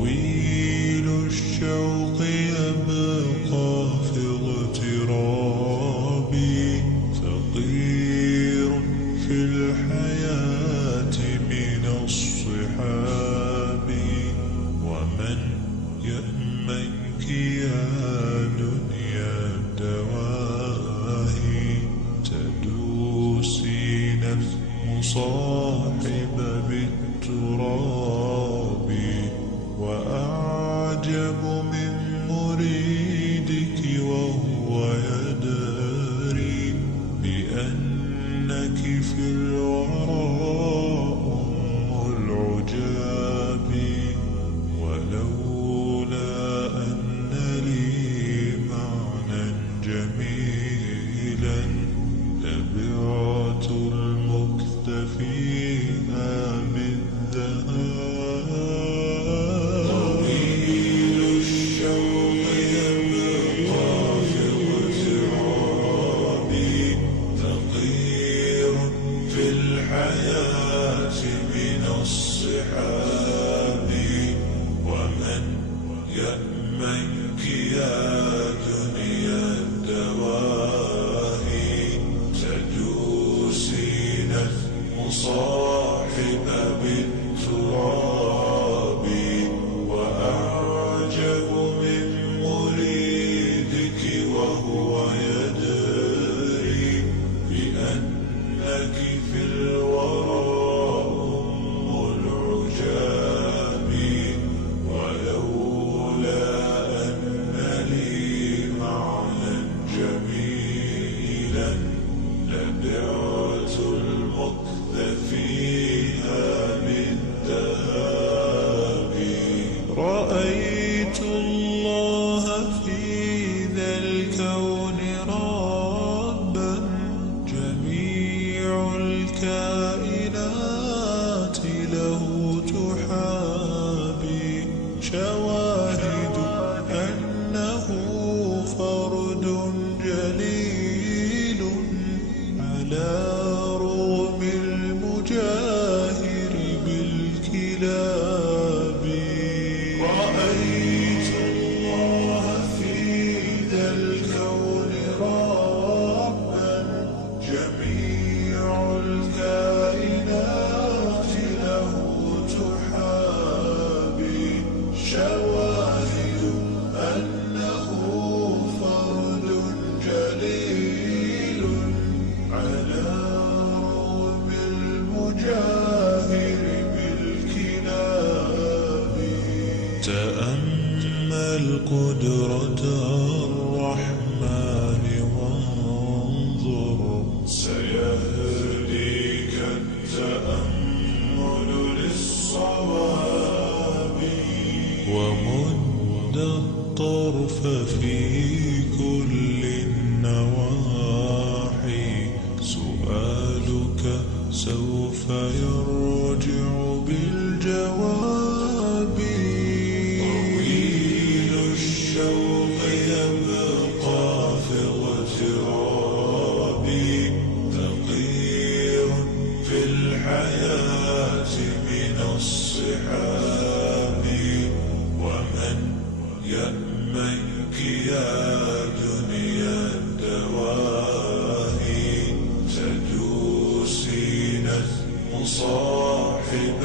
طويل الشوق يبقى في اغترابي، فقير في الحياة من الصحاب. ومن يأمنك يا دنيا الدواهي، تدوسين المصاحب بالتراب. وأعجب من مريدك وهو يدري بأنك في الوراء أم العجاب. ولولا أن لي معنى جميلا لبعت المكث فيها بالذهاب. طويل الشوق يبقى في اغترابي، فقير في الحياة من الصحاب. ومن يأمنك يا دنيا الدواهي، تدوسين المصاحب بالتراب. وأعجب من مريدك وهو يدري بأنك في الوراء أم العجاب. ولولا أن لي معنى جميلا لبعت المكث فيها بالذهاب. رأيت الله في ذا الكون ربا، جميع الكائنات له تحابي. شواهد أنه فرد جليل على رغم المجاهر بالكلاب. رأيت الله في ذا الكون ربا، جميع الكائنات له تحابي. شواهد أنه فرد جليل على رغم المجاهر بالكلاب. تأمل قدرة الرحمن وانظر، سيهديك التأمل للصواب. ومد الطرف في كل النواحي، سؤالك سوف يرجع بالجواب. طويل الشوق يبقى في اغترابي، فقير في الحياة من الصحاب. ومن يأمنك يا دنيا الدواهي، تدوسين المصاحب